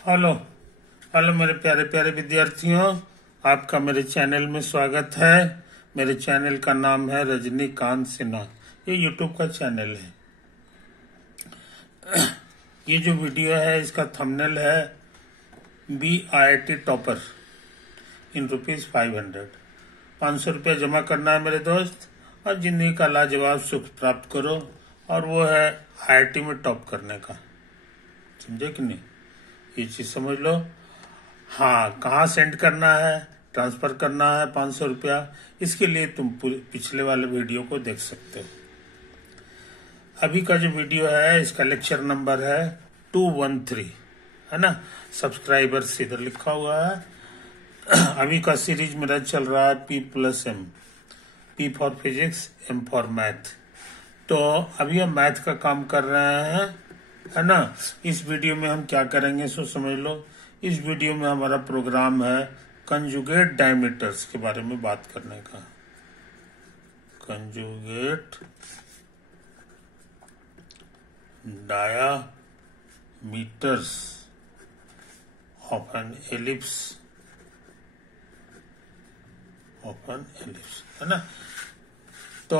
Hello hello मेरे प्यारे प्यारे विद्यार्थियों, आपका मेरे चैनल में स्वागत है। मेरे चैनल का नाम है रजनीकांत सिन्हा। ये यूट्यूब का चैनल है। ये जो वीडियो है इसका थंबनेल है BIT टॉपर इन ₹500। 500 रुपया जमा करना है मेरे दोस्त, और जिंदगी का लाजवाब सुख प्राप्त करो। और वो है IIT में टॉप करने का। समझे कि नहीं? ये चीज समझ लो। हाँ, कहाँ सेंड करना है, ट्रांसफर करना है 500 रुपया, इसके लिए तुम पिछले वाले वीडियो को देख सकते हो। अभी का जो वीडियो है इसका लेक्चर नंबर है 213, है ना। सब्सक्राइबर्स इधर लिखा हुआ है। अभी का सीरीज मेरा चल रहा है P+M, P for physics, M for math. तो अभी हम मैथ का काम कर रहे हैं, है ना। इस वीडियो में हम क्या करेंगे सो समझ लो। इस वीडियो में हमारा प्रोग्राम है कंजुगेट डायमीटर्स के बारे में बात करने का। Conjugate diameters of an ellipse, है ना। तो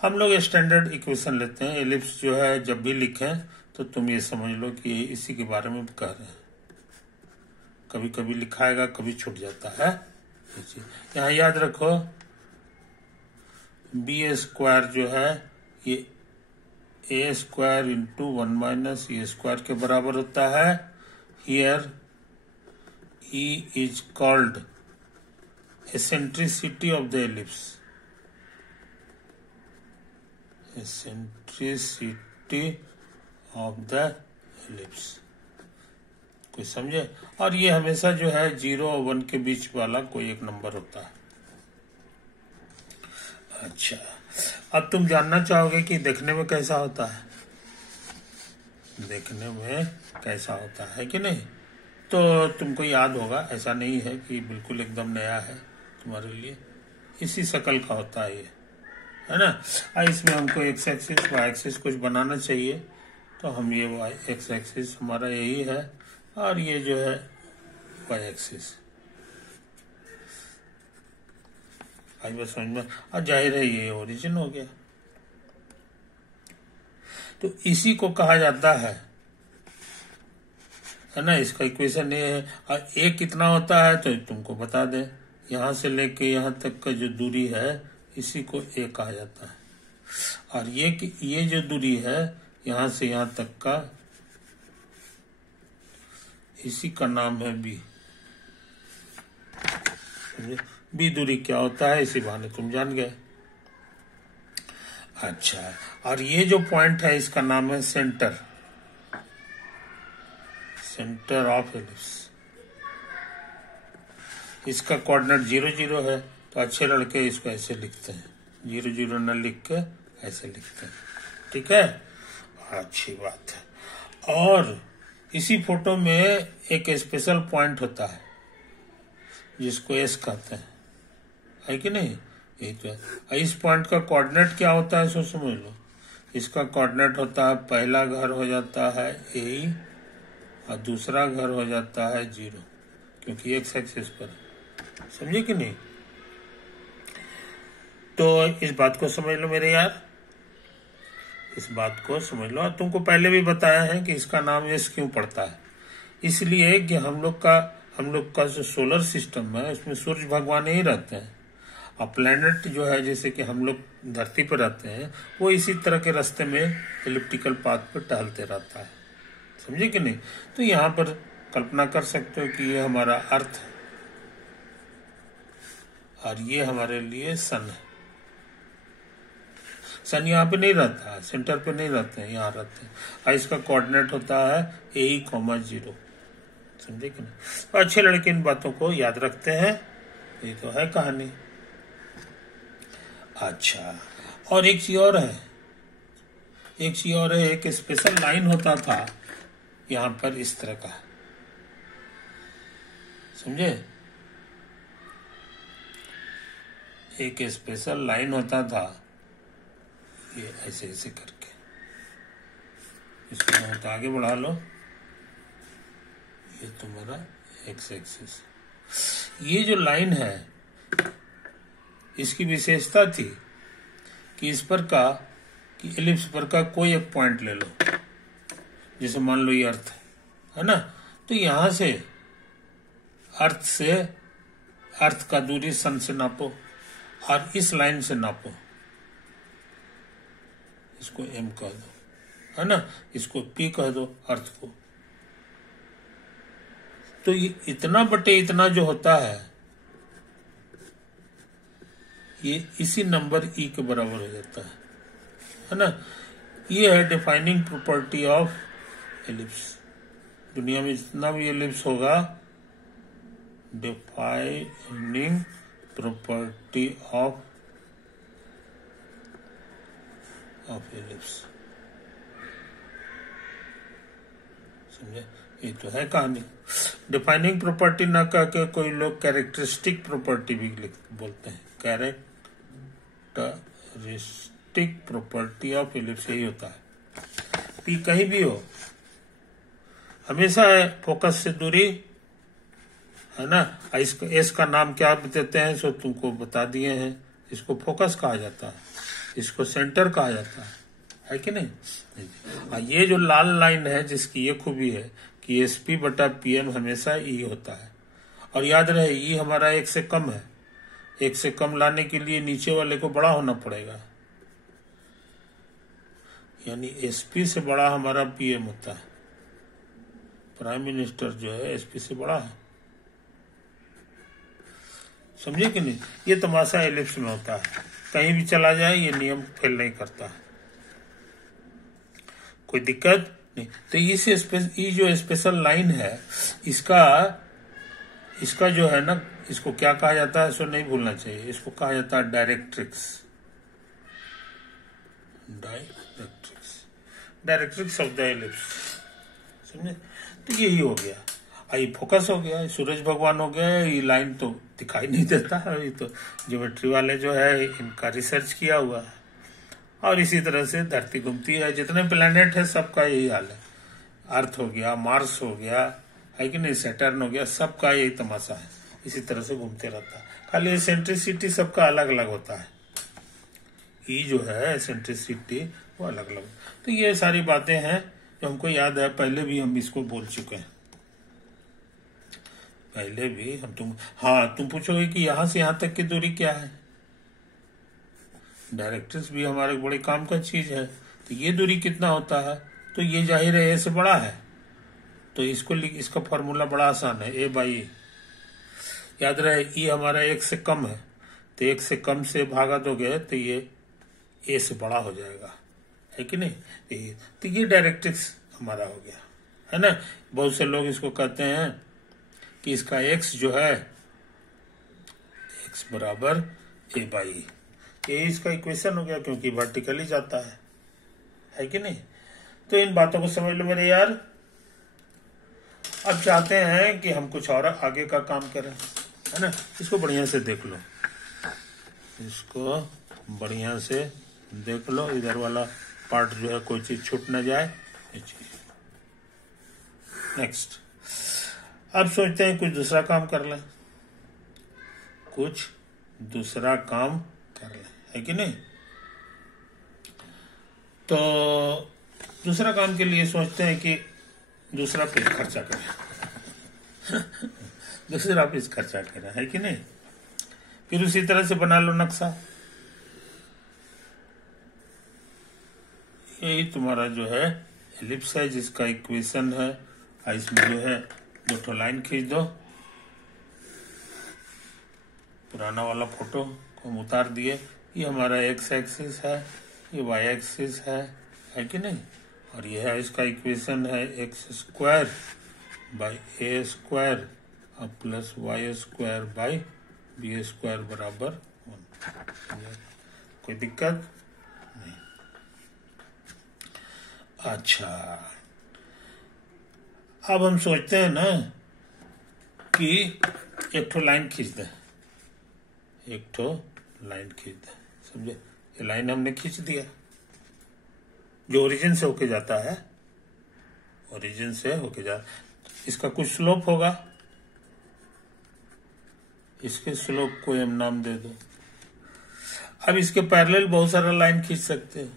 हम लोग स्टैंडर्ड इक्वेशन लेते हैं। एलिप्स जो है जब भी लिखें तो तुम ये समझ लो कि इसी के बारे में कह रहे हैं। कभी कभी लिखाएगा, कभी छूट जाता है। यहाँ याद रखो, B² जो है ये A² इंटू 1 - A² के बराबर होता है। Here E is called eccentricity of the ellipse, eccentricity of the ellipse. कोई समझे? और ये हमेशा जो है 0 और 1 के बीच वाला कोई एक नंबर होता है। अच्छा, अब तुम जानना चाहोगे कि देखने में कैसा होता है। देखने में कैसा होता है कि नहीं, तो तुमको याद होगा। ऐसा नहीं है कि बिल्कुल एकदम नया है तुम्हारे लिए। इसी शक्ल का होता है ये, है ना। इसमें हमको एक्स एक्सिस वाई एक्सिस कुछ बनाना चाहिए, तो हम ये एक्स एक्सिस हमारा यही है, और ये जो है वाई एक्सिस। आज बस समझ में, और जाहिर है ये ओरिजिन हो गया। तो इसी को कहा जाता है ना। इसका इक्वेशन ये है। और ए कितना होता है तो तुमको बता दें, यहां से लेके यहां तक का जो दूरी है इसी को ए कहा जाता है। और ये जो दूरी है यहां से यहां तक का, इसी का नाम है बी। बी दूरी क्या होता है इसी बहाने तुम जान गए। अच्छा, और ये जो पॉइंट है इसका नाम है सेंटर, सेंटर ऑफ एलिप्स। इसका कोऑर्डिनेट 0 0 है, तो अच्छे लड़के इसको ऐसे लिखते हैं, 0 0 न लिख के ऐसे लिखते हैं। ठीक है, अच्छी बात है। और इसी फोटो में एक स्पेशल पॉइंट होता है जिसको एस कहते हैं, है कि नहीं। यही तो है। इस पॉइंट का कोऑर्डिनेट क्या होता है सो समझ लो। इसका कोऑर्डिनेट होता है, पहला घर हो जाता है ए और दूसरा घर हो जाता है 0, क्योंकि एक्स एक्सिस पर। समझे कि नहीं? तो इस बात को समझ लो मेरे यार, इस बात को समझ लो। और तुमको पहले भी बताया है कि इसका नाम एस क्यों पड़ता है। इसलिए कि हम लोग का जो सोलर सिस्टम है उसमें सूर्य भगवान ही रहते हैं, और प्लैनेट जो है जैसे कि हम लोग धरती पर रहते हैं, वो इसी तरह के रास्ते में एलिप्टिकल पाथ पर टहलते रहता है। समझे कि नहीं? तो यहाँ पर कल्पना कर सकते हो कि ये हमारा अर्थ है और ये हमारे लिए सन है। सन यहाँ पे नहीं रहता है, सेंटर पे नहीं रहते हैं, यहाँ रहते हैं। और इसका कोऑर्डिनेट होता है AE, 0। समझे कि नहीं? तो अच्छे लड़के इन बातों को याद रखते हैं। ये तो है कहानी। अच्छा, और एक चीज और है, एक स्पेशल लाइन होता था यहाँ पर इस तरह का। समझे? एक स्पेशल लाइन होता था, ये ऐसे ऐसे करके। इसको बहुत आगे बढ़ा लो, ये तुम्हारा एक्स एक्सिस। ये जो लाइन है इसकी विशेषता थी कि इस पर का कि एलिप्स पर का कोई एक पॉइंट ले लो, जैसे मान लो ये अर्थ है ना, तो यहां से अर्थ का दूरी सन से नापो और इस लाइन से नापो, इसको एम कह दो, है ना, इसको पी कह दो अर्थ को। तो ये इतना बटे इतना जो होता है ये इसी नंबर ई के बराबर हो जाता है ना। ये है डिफाइनिंग प्रॉपर्टी ऑफ एलिप्स। दुनिया में जितना भी एलिप्स होगा, डिफाइनिंग प्रॉपर्टी ऑफ एलिप्स, समझे? ये तो है कहानी। डिफाइनिंग प्रॉपर्टी ना कह के कोई लोग कैरेक्टरिस्टिक प्रॉपर्टी भी बोलते हैं। कैरेक्टरिस्टिक प्रॉपर्टी ऑफ एलिप्स यही होता है। पी कहीं भी हो हमेशा है फोकस से दूरी, है ना। इसको एस का नाम क्या देते हैं सो तुमको बता दिए हैं। इसको फोकस कहा जाता है, इसको सेंटर कहा जाता है कि नहीं। ये जो लाल लाइन है जिसकी ये खूबी है कि एसपी बटा पीएम हमेशा ई होता है। और याद रहे ई हमारा एक से कम है, एक से कम लाने के लिए नीचे वाले को बड़ा होना पड़ेगा, यानी एसपी से बड़ा हमारा पीएम होता है। प्राइम मिनिस्टर जो है एसपी से बड़ा है, समझे कि नहीं। ये तमाशा एलिप्स में होता है, कहीं भी चला जाए ये नियम फेल नहीं करता है, कोई दिक्कत नहीं। तो ये जो स्पेशल लाइन है इसका जो है ना, इसको क्या कहा जाता है सो नहीं भूलना चाहिए। इसको कहा जाता है directrix, directrix of the ellipse, समझे। तो यही हो गया, आई फोकस हो गया, सूरज भगवान हो गया। ये लाइन तो दिखाई नहीं देता है, ये तो ज्योमेट्री वाले जो है इनका रिसर्च किया हुआ है। और इसी तरह से धरती घूमती है, जितने प्लेनेट है सबका यही हाल है। अर्थ हो गया, मार्स हो गया, है कि नहीं, सैटर्न हो गया, सबका यही तमाशा है, इसी तरह से घूमते रहता है। खाली एसेंट्रिसिटी सबका अलग अलग होता है। ई जो है एसेंट्रिसिटी वो अलग अलग। तो ये सारी बातें हैं जो हमको याद है, पहले भी हम इसको बोल चुके हैं, पहले भी हम तुम पूछोगे कि यहां से यहां तक की दूरी क्या है। डायरेक्ट्रिक्स भी हमारे बड़े काम का चीज है। तो ये दूरी कितना होता है, तो ये जाहिर है ए से बड़ा है, तो इसका फॉर्मूला बड़ा आसान है, ए बाई ए। याद रहे ई हमारा एक से कम है, तो एक से कम से भागा दोगे तो ये ए से बड़ा हो जाएगा, है कि नहीं। तो ये डायरेक्ट्रिक्स हमारा हो गया, है ना। बहुत से लोग इसको कहते हैं कि इसका एक्स जो है एक्स बराबर ए बाई ए, ये इसका इक्वेशन हो गया क्योंकि वर्टिकली जाता है कि नहीं। तो इन बातों को समझ लो मेरे यार। अब चाहते हैं कि हम कुछ और आगे का काम करें, है ना। इसको बढ़िया से देख लो, इसको बढ़िया से देख लो, इधर वाला पार्ट जो है कोई चीज छूट ना जाए। नेक्स्ट, अब सोचते हैं कुछ दूसरा काम कर लें, कुछ दूसरा काम कर लें, है कि नहीं। तो दूसरा काम के लिए सोचते हैं कि दूसरा पेज खर्चा करें दूसरा पेज खर्चा करें, है कि नहीं। फिर उसी तरह से बना लो नक्शा। यही तुम्हारा जो है एलिप्स है जिसका इक्वेशन है। इसमें जो है दो ठो लाइन खींच दो, पुराना वाला फोटो को हम उतार दिए। ये हमारा एक्स एक्सिस है, ये वाई एक्सिस है कि नहीं। और ये है इसका इक्वेशन है x square by A square अब plus y square by B square बराबर 1। कोई दिक्कत नहीं। अच्छा, अब हम सोचते हैं ना कि एक ठो लाइन खींच दे, एक ठो लाइन खींच दे, समझे। ये लाइन हमने खींच दिया जो ओरिजिन से होके जाता है, ओरिजिन से होके जाता। इसका कुछ स्लोप होगा, इसके स्लोप को हम नाम दे दो। अब इसके पैरेलल बहुत सारा लाइन खींच सकते हो,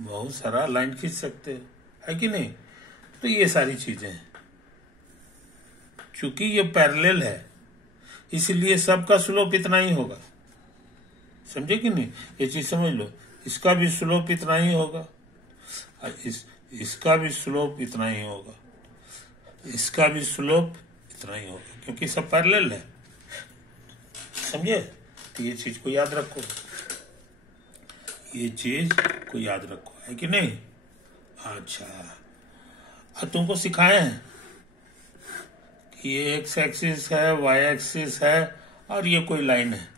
बहुत सारा लाइन खींच सकते हो, है कि नहीं? तो ये सारी चीजें हैं। चूंकि ये पैरेलल है इसलिए सबका स्लोप इतना ही होगा, समझे कि नहीं? ये चीज समझ लो, इसका भी स्लोप इतना ही होगा, इसका भी स्लोप इतना ही होगा, इसका भी स्लोप इतना ही होगा, क्योंकि सब पैरेलल है, समझे? तो ये चीज को याद रखो, ये चीज को याद रखो, है कि नहीं? अच्छा, अब तुमको सिखाए हैं कि ये एक्स एक्सिस है, वाई एक्सिस है, और ये कोई लाइन है,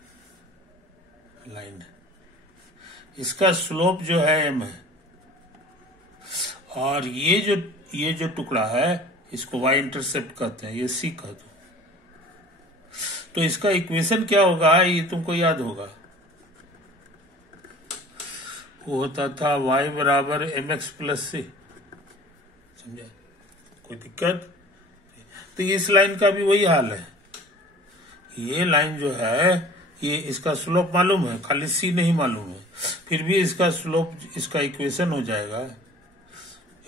इसका स्लोप जो है एम है, और ये जो टुकड़ा है इसको वाई इंटरसेप्ट कहते हैं, ये सी कह दो। तो इसका इक्वेशन क्या होगा ये तुमको याद होगा, वो होता था y बराबर mx प्लस सी, समझा? कोई दिक्कत? तो इस लाइन का भी वही हाल है, ये लाइन जो है ये इसका स्लोप मालूम है, खाली सी नहीं मालूम है, फिर भी इसका स्लोप, इसका इक्वेशन हो जाएगा,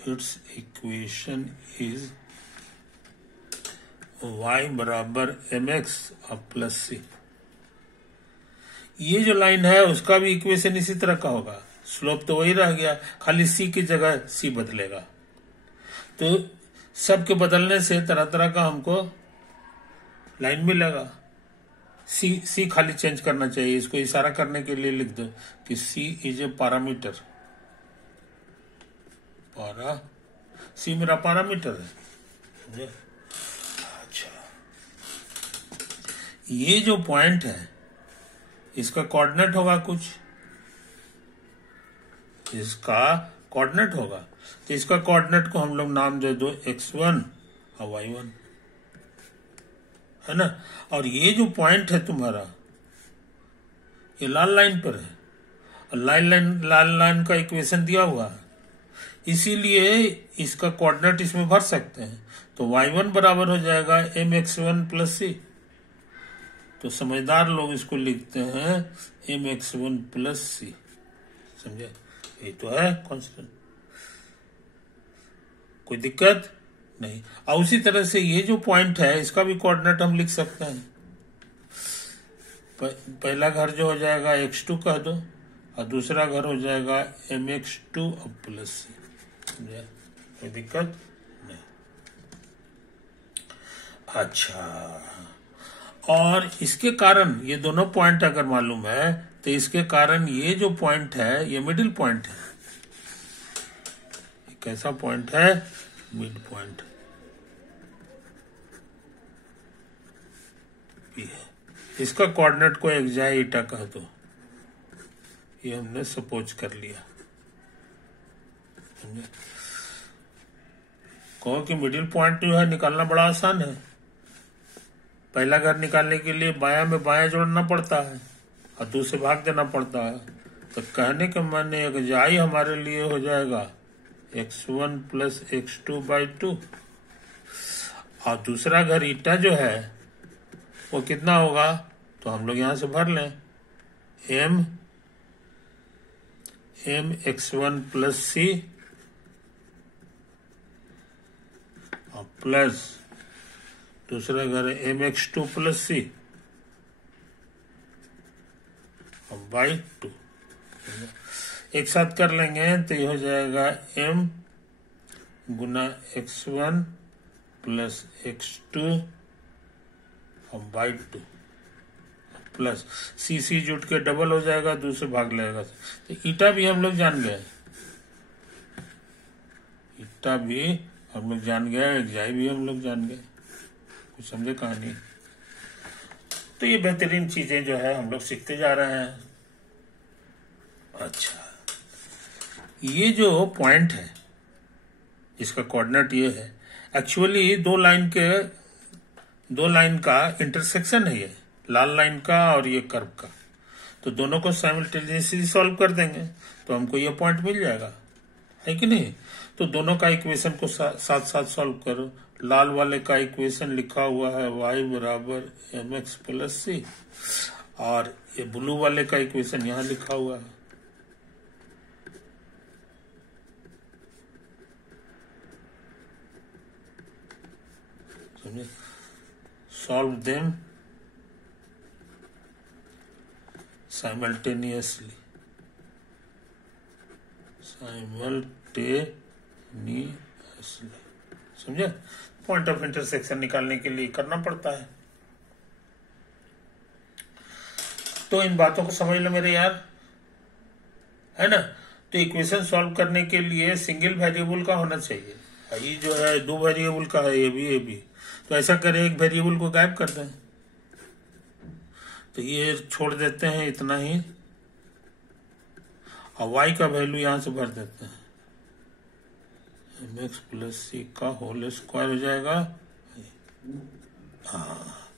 इट्स इक्वेशन इज y बराबर mx और प्लस सी। ये जो लाइन है उसका भी इक्वेशन इसी तरह का होगा, स्लोप तो वही रह गया, खाली सी की जगह सी बदलेगा। तो सब के बदलने से तरह तरह का हमको लाइन मिलेगा। सी खाली चेंज करना चाहिए, इसको इशारा करने के लिए लिख दो कि सी इज ए पैरामीटर, सी मेरा पैरामीटर है। अच्छा, ये जो पॉइंट है इसका कोऑर्डिनेट होगा कुछ, इसका कोऑर्डिनेट होगा, तो इसका कोऑर्डिनेट को हम लोग नाम दे दो x1 और y1, है ना? और ये जो पॉइंट है तुम्हारा ये लाल लाइन पर है, और लाल लाइन का इक्वेशन दिया हुआ है, इसीलिए इसका कोऑर्डिनेट इसमें भर सकते हैं। तो y1 बराबर हो जाएगा mx1 प्लस सी। तो समझदार लोग इसको लिखते हैं mx1 प्लस सी, समझे? ये तो है कांस्टेंट, कोई दिक्कत नहीं। और उसी तरह से ये जो पॉइंट है इसका भी कोऑर्डिनेट हम लिख सकते हैं। पहला घर जो हो जाएगा x2 कह दो, और दूसरा घर हो जाएगा mx2 और प्लस सी, समझे? कोई दिक्कत नहीं। अच्छा, और इसके कारण ये दोनों पॉइंट अगर मालूम है तो इसके कारण ये जो पॉइंट है ये मिडिल पॉइंट है। कैसा पॉइंट है? मिड पॉइंट है। इसका कोऑर्डिनेट को एक्साई ईटा कह दो, ये हमने सपोज कर लिया, समझे? कहो कि मिडिल पॉइंट जो है निकालना बड़ा आसान है। पहला घर निकालने के लिए बायां में बायां जोड़ना पड़ता है और दूसरे भाग देना पड़ता है। तो कहने के माने एक्साई हमारे लिए हो जाएगा x1 प्लस x2 बाई 2, और दूसरा घर ईटा जो है वो कितना होगा? तो हम लोग यहां से भर लें, m x1 प्लस सी और प्लस दूसरा घर है mx2 प्लस सी और बाई 2। एक साथ कर लेंगे तो ये हो जाएगा m गुना x1 प्लस x2 और बाई 2 प्लस सी जुट के डबल हो जाएगा, दूसरे भाग लगेगा। तो ईटा भी हम लोग जान गए, ईटा भी हम लोग जान गए, एक्साई भी हम लोग जान गए, कुछ समझे कहानी? तो ये बेहतरीन चीजें जो है हम लोग सीखते जा रहे हैं। अच्छा, ये जो पॉइंट है इसका कोऑर्डिनेट ये है, एक्चुअली दो लाइन का इंटरसेक्शन है ये, लाल लाइन का और ये कर्व का। तो दोनों को साइमल्टेनियसली सॉल्व कर देंगे तो हमको ये पॉइंट मिल जाएगा, है कि नहीं? तो दोनों का इक्वेशन को साथ साथ सॉल्व करो। लाल वाले का इक्वेशन लिखा हुआ है y बराबर mx प्लस सी, और ये ब्लू वाले का इक्वेशन यहाँ लिखा हुआ है। समझे? Solve them simultaneously. समझे? पॉइंट ऑफ इंटरसेक्शन निकालने के लिए करना पड़ता है। तो इन बातों को समझ लो मेरे यार, है ना। तो इक्वेशन सॉल्व करने के लिए सिंगल वेरिएबल का होना चाहिए। ये जो है 2 वेरिएबल का है, ये भी। तो ऐसा करें, एक वेरिएबल को गायब कर दें। तो ये छोड़ देते हैं इतना ही, और y का वैल्यू यहां से भर देते हैं। mx प्लस सी का होल स्क्वायर हो जाएगा। हाँ,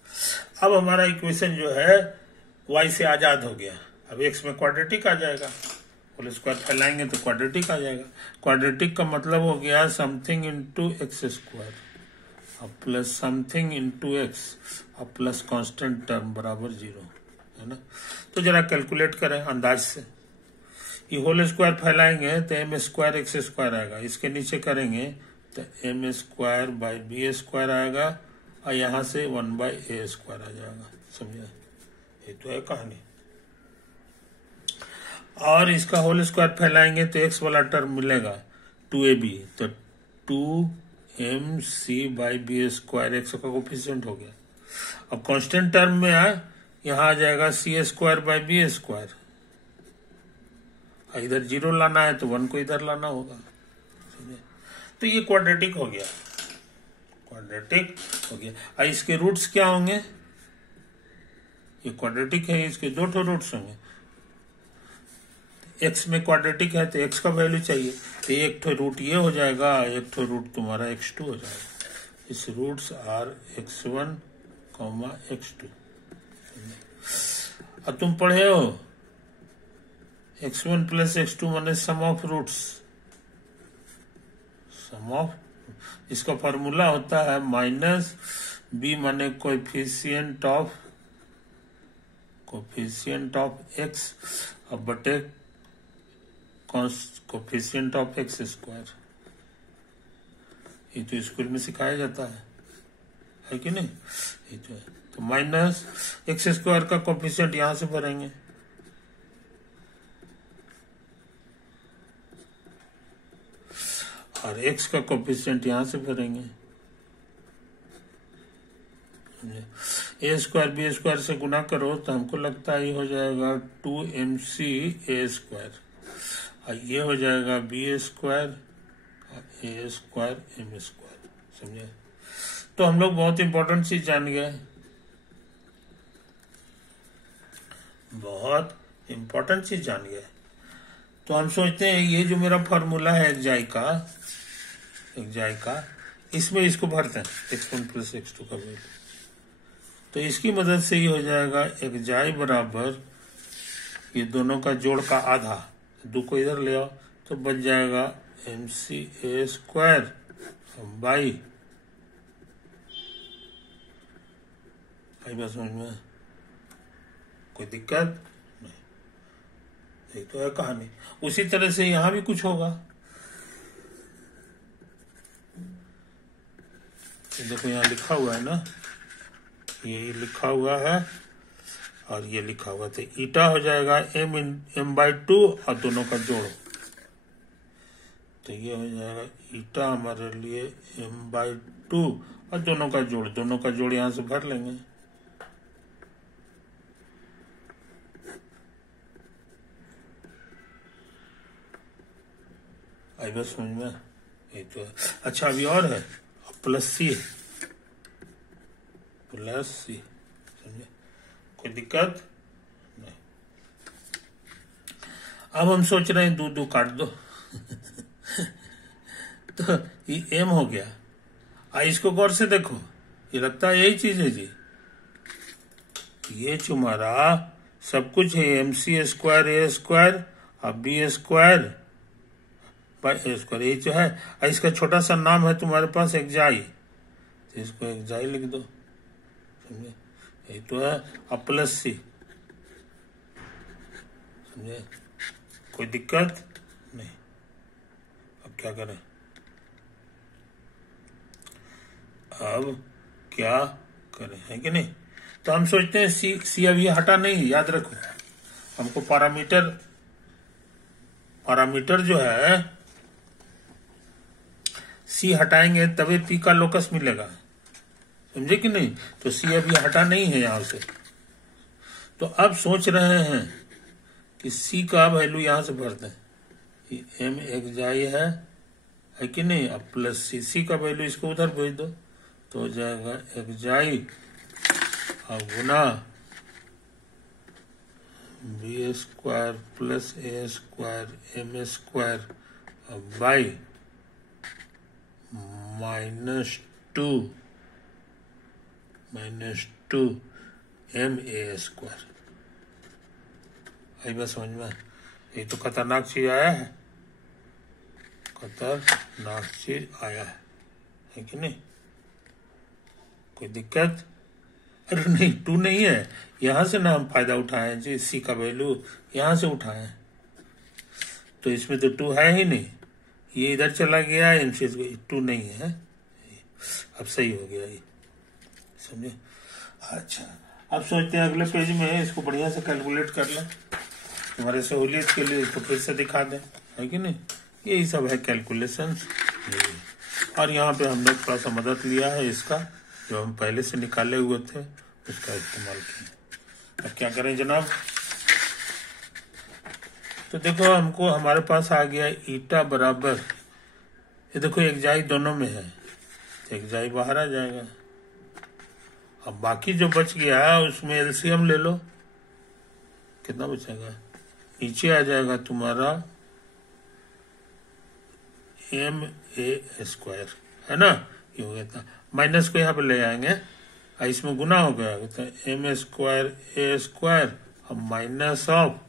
अब हमारा इक्वेशन जो है y से आजाद हो गया। अब x में क्वाड्रेटिक आ जाएगा, होल स्क्वायर फैलाएंगे तो क्वाड्रेटिक आ जाएगा। क्वाड्रेटिक का मतलब हो गया समथिंग इंटू एक्स स्क्वायर, अब प्लस समथिंग इंटू एक्स, अब प्लस कांस्टेंट टर्म बराबर 0, है ना। तो जरा कैलकुलेट करें अंदाज से। ये होल स्क्वायर फैलाएंगे तो एम स्क्वायर एक्स स्क्वायर आएगा, इसके नीचे करेंगे तो M square by B square आएगा, और यहाँ से 1 बाई ए स्क्वायर आ जाएगा। समझे? ये तो है कहानी। और इसका होल स्क्वायर फैलाएंगे तो एक्स वाला टर्म मिलेगा 2ab, तो 2mc by B square, X का कोफिशिएंट हो गया। अब कांस्टेंट टर्म में यहाँ आ जाएगा C square by B square, इधर 0 लाना है तो 1 को इधर लाना होगा। तो ये क्वाड्रेटिक हो गया, क्वाड्रेटिक हो गया। और इसके रूट्स क्या होंगे? ये क्वाड्रेटिक है, इसके 2 ठो रूट्स होंगे। एक्स में क्वाड्रेटिक है तो एक्स का वैल्यू चाहिए, तो एक ठो रूट ये हो जाएगा, एक ठो रूट तुम्हारा x2 हो जाएगा। इस रूट्स आर x1, x2। अब तुम पढ़े हो x1 प्लस x2 माने सम ऑफ रूट्स, सम ऑफ, इसका फॉर्मूला होता है माइनस b माने कोएफिशिएंट ऑफ x, अब बटे कोएफिशिएंट ऑफ एक्स स्क्वायर। ये तो स्कूल में सिखाया जाता है कि नहीं? ये तो है। तो माइनस एक्स स्क्वायर का कोएफिशिएंट यहां से भरेंगे, और x का कोएफिशिएंट यहां से भरेंगे। ए स्क्वायर बी स्क्वायर से गुना करो तो हमको लगता है ये हो जाएगा 2mc ए स्क्वायर, और ये हो जाएगा B square A square m square. समझे? तो हम लोग बहुत इंपॉर्टेंट चीज जान गए, बहुत इंपॉर्टेंट चीज जान गए। तो हम सोचते हैं ये जो मेरा फॉर्मूला है एक जाई का, इसमें इसको भरते हैं x1 प्लस x2 का वैल्यू। तो इसकी मदद से ये हो जाएगा एक जाई बराबर ये दोनों का जोड़ का आधा, 2 को इधर ले आओ तो बच जाएगा mc ए स्क्वायर बाई, बस समझ में कोई दिक्कत नहीं? ये तो है कहानी। उसी तरह से यहां भी कुछ होगा। देखो यहाँ लिखा हुआ है ना, ये लिखा हुआ है और ये लिखा हुआ, तो ईटा हो जाएगा m/2 और दोनों का जोड़, तो ये हो जाएगा ईटा हमारे लिए m/2 और दोनों का जोड़ यहां से भर लेंगे। आई बस समझ में? ये तो है। अच्छा अभी और है, प्लस सी, समझे? कोई दिक्कत नहीं। अब हम सोच रहे हैं 2 काट दो तो ये एम हो गया। इसको गौर से देखो, ये लगता है यही चीज है जी, ये तुम्हारा सब कुछ है, mc स्क्वायर ए स्क्वायर और B square by A square, ये जो है। इसका छोटा सा नाम है तुम्हारे पास एक्जाई, तो इसको एक्जाई लिख दो, समझे। ये तो है अब प्लस सी, समझे, कोई दिक्कत नहीं। अब क्या करें, अब क्या करें, है कि नहीं। तो हम सोचते हैं सी अब ये हटा नहीं है, याद रखो हमको पैरामीटर जो है सी हटाएंगे तभी पी का लोकस मिलेगा, समझे कि नहीं। तो सी अब ये हटा नहीं है यहां से, तो अब सोच रहे हैं कि सी का वैल्यू यहां से भर दें, एम एक्जाई है कि नहीं। अब प्लस सी का वैल्यू इसको उधर भेज दो, तो हो जाएगा एक्जाई अब गुना b square plus a square m square by -2 m A square. आई बात समझ में। ये तो खतरनाक चीज आया है, खतरनाक चीज आया है कि नहीं, कोई दिक्कत। अरे नहीं, 2 नहीं है, यहां से ना हम फायदा उठाए जी, सी का वैल्यू यहां से उठाए, तो इसमें तो 2 है ही नहीं, ये इधर चला गया, इनफिस 2 नहीं है। अब सही हो गया ये, समझे। अच्छा, अब सोचते हैं अगले पेज में इसको बढ़िया से कैलकुलेट कर लें, तुम्हारे सहूलियत के लिए इसको फिर से दिखा दें, है कि नहीं। यही सब है कैलकुलेशंस, और यहाँ पे हमने थोड़ा सा मदद लिया है इसका, जो हम पहले से निकाले हुए थे उसका इस्तेमाल किया। अब क्या करें जनाब, तो देखो हमको हमारे पास आ गया ईटा बराबर, ये देखो एक्जाई दोनों में है, तो एक्जाई बाहर आ जाएगा। अब बाकी जो बच गया उसमें एलसीएम ले लो, कितना बचेगा, नीचे आ जाएगा तुम्हारा एम ए स्क्वायर, है ना, ये हो गया था। माइनस को यहाँ पे ले आएंगे, इसमें गुना हो गया, तो एम स्क्वायर ए स्क्वायर, अब माइनस ऑफ,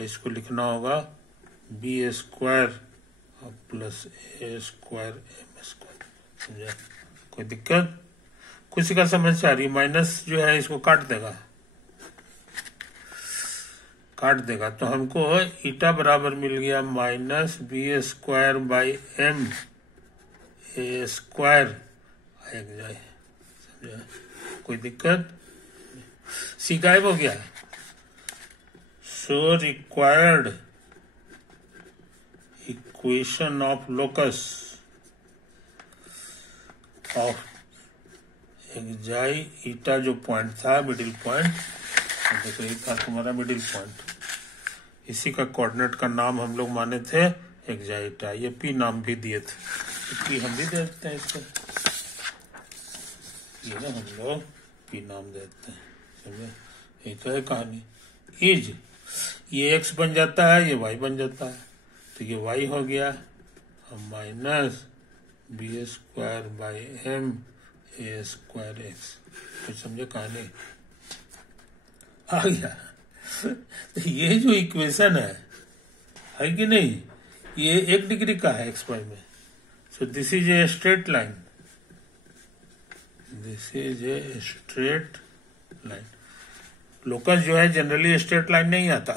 इसको लिखना होगा B square plus a square m square, समझा, कोई दिक्कत। कुछ का समझ आ रही, माइनस जो है इसको काट देगा, तो हमको ईटा बराबर मिल गया minus B square by M A square जाए, समझा, कोई दिक्कत। सी गायब हो गया, so required equation of locus of x y eta जो पॉइंट था, मिडिल पॉइंट, देखो ये था तुम्हारा मिडिल पॉइंट, इसी का कोऑर्डिनेट का नाम हम लोग माने थे एक्जाई ईटा, ये पी नाम भी दिए थे, तो पी हम भी दे देते हैं इसको, ये ना हम लोग पी नाम देते हैं, समझे। ये तो है कहानी। इज ये एक्स बन जाता है, ये वाई बन जाता है, तो ये वाई हो गया minus B square by M A square X, तो समझे कहानी आ गया। तो ये जो इक्वेशन है कि नहीं, ये 1 डिग्री का है एक्स वाई में, so this is a straight line, this is a straight line. Locus जो है जनरली स्ट्रेट लाइन नहीं आता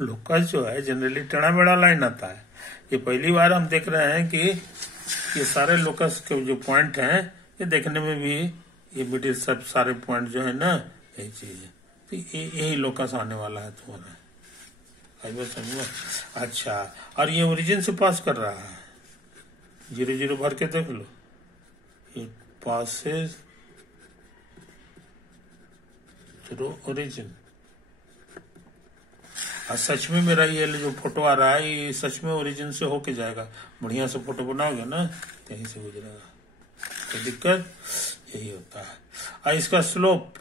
लोकस जो है जनरली टेढ़ा मेढ़ा लाइन आता है। ये पहली बार हम देख रहे हैं कि ये सारे लोकस के जो पॉइंट हैं, ये देखने में भी ये मिडिल सब सारे पॉइंट जो है ना, यही चीज है, तो यही लोकस आने वाला है तुम्हारा, समझ। अच्छा, और ये ओरिजिन से पास कर रहा है, 0 0 भर के देख लो, ये passes थ्रू ओरिजिन। और सच में मेरा ये जो फोटो आ रहा है, ये सच में ओरिजिन से होके जाएगा, बढ़िया से फोटो बनाओगे ना, यहीं से गुजरेगा, कोई दिक्कत यही होता है। और इसका स्लोप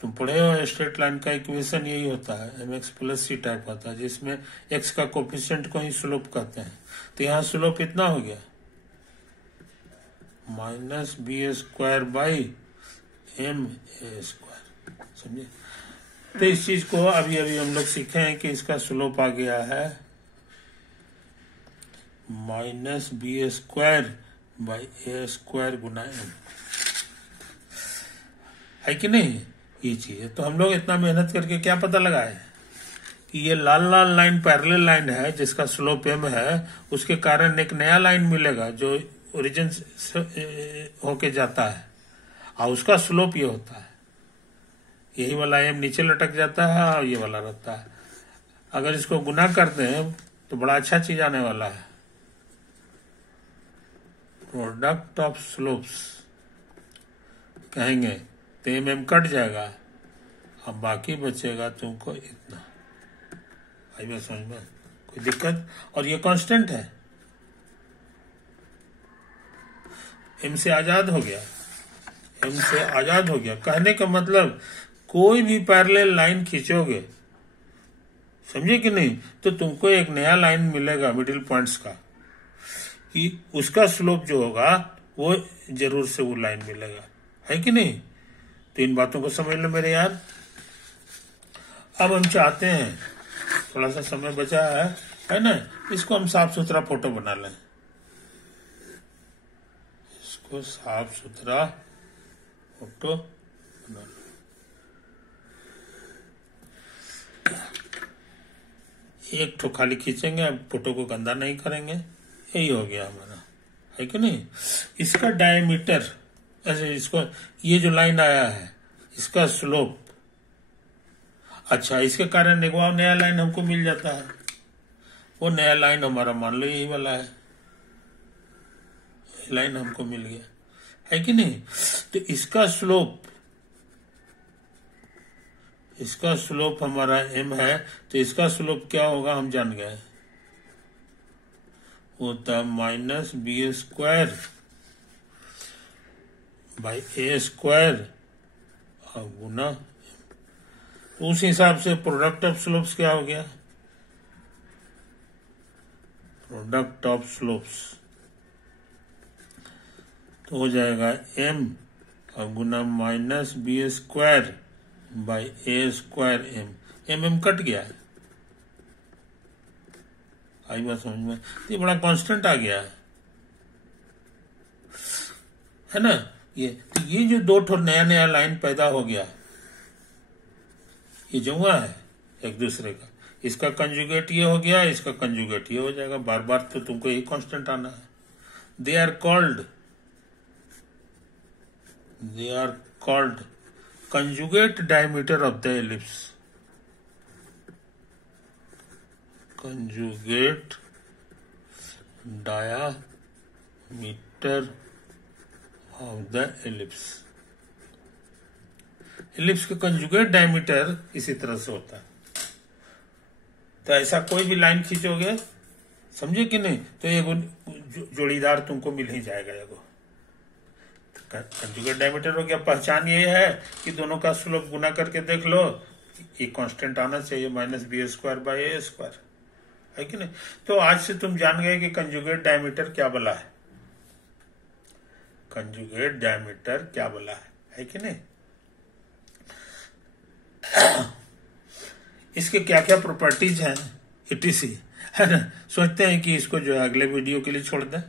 तुम पढ़े हो, स्ट्रेट लाइन का इक्वेशन यही होता है, M X plus C type होता है, जिसमें एक्स का कोफिशिएंट को ही स्लोप कहते हैं। तो यहाँ स्लोप इतना हो गया minus B square by M A square, समझे। तो इस चीज को अभी अभी हम लोग सीखे हैं कि इसका स्लोप आ गया है -b² गुना m, है कि नहीं? ये चीज है। तो हम लोग इतना मेहनत करके क्या पता लगाए कि ये लाल लाल लाइन पैरेलल लाइन है जिसका स्लोप m है, उसके कारण एक नया लाइन मिलेगा जो ओरिजिन होके जाता है और उसका स्लोप ये होता है। यही वाला m नीचे लटक जाता है और ये वाला रहता है। अगर इसको गुना करते हैं तो बड़ा अच्छा चीज आने वाला है, प्रोडक्ट ऑफ स्लोप्स कहेंगे तो m कट जाएगा, अब बाकी बचेगा तुमको इतना। आई बात समझ में? कोई दिक्कत? और ये कांस्टेंट है, m से आजाद हो गया, m से आजाद हो गया। कहने का मतलब कोई भी पैरेलल लाइन खींचोगे, समझे कि नहीं, तो तुमको एक नया लाइन मिलेगा मिडिल पॉइंट्स का, कि उसका स्लोप जो होगा वो जरूर से वो लाइन मिलेगा, है कि नहीं? तो इन बातों को समझ लो मेरे यार। अब हम चाहते हैं, थोड़ा सा समय बचा है ना, इसको हम साफ सुथरा फोटो बना लें। इसको साफ सुथरा फोटो बना लो। एक ठो खाली खींचेंगे, अब फोटो को गंदा नहीं करेंगे। यही हो गया हमारा, है कि नहीं? इसका डायमीटर, ऐसे इसको, ये जो लाइन आया है इसका स्लोप, अच्छा इसके कारण एक और नया लाइन हमको मिल जाता है। वो नया लाइन हमारा मान लो यही वाला है, लाइन हमको मिल गया, है कि नहीं? तो इसका स्लोप हमारा m है, तो इसका स्लोप क्या होगा हम जान गए, होता -b² बाई a² और गुना। उस हिसाब से प्रोडक्ट ऑफ स्लोप्स क्या हो गया, प्रोडक्ट ऑफ स्लोप्स तो हो जाएगा m और गुना -b² by a² m cut गया है। आई बात समझ में? ये बड़ा कांस्टेंट आ गया है ना? तो ये जो दो ठो नया नया लाइन पैदा हो गया, ये जुआ है एक दूसरे का, इसका कंजुगेट ये हो गया, इसका कंजुगेट ये हो जाएगा। बार बार तो तुमको यही कांस्टेंट आना है। They are called conjugate diameter of the ellipse, conjugate diameter of the ellipse। Ellipse का कंजुगेट डायमीटर इसी तरह से होता है। तो ऐसा कोई भी लाइन खींचोगे, समझे कि नहीं, तो एक जोड़ीदार तुमको मिल ही जाएगा। एगो कंजुगेट डायमीटर हो गया। पहचान ये है कि दोनों का स्लोप गुना करके देख लो, ये कांस्टेंट आना चाहिए -b² बाई a², है कि नहीं? तो आज से तुम जान गए कि कंजुगेट डायमीटर क्या बोला है, कंजुगेट डायमीटर क्या बोला है कि नहीं? इसके क्या क्या प्रॉपर्टीज हैं etc, है ना? सोचते हैं कि इसको जो है अगले वीडियो के लिए छोड़ दें,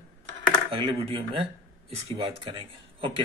अगले वीडियो में इसकी बात करेंगे। ओके।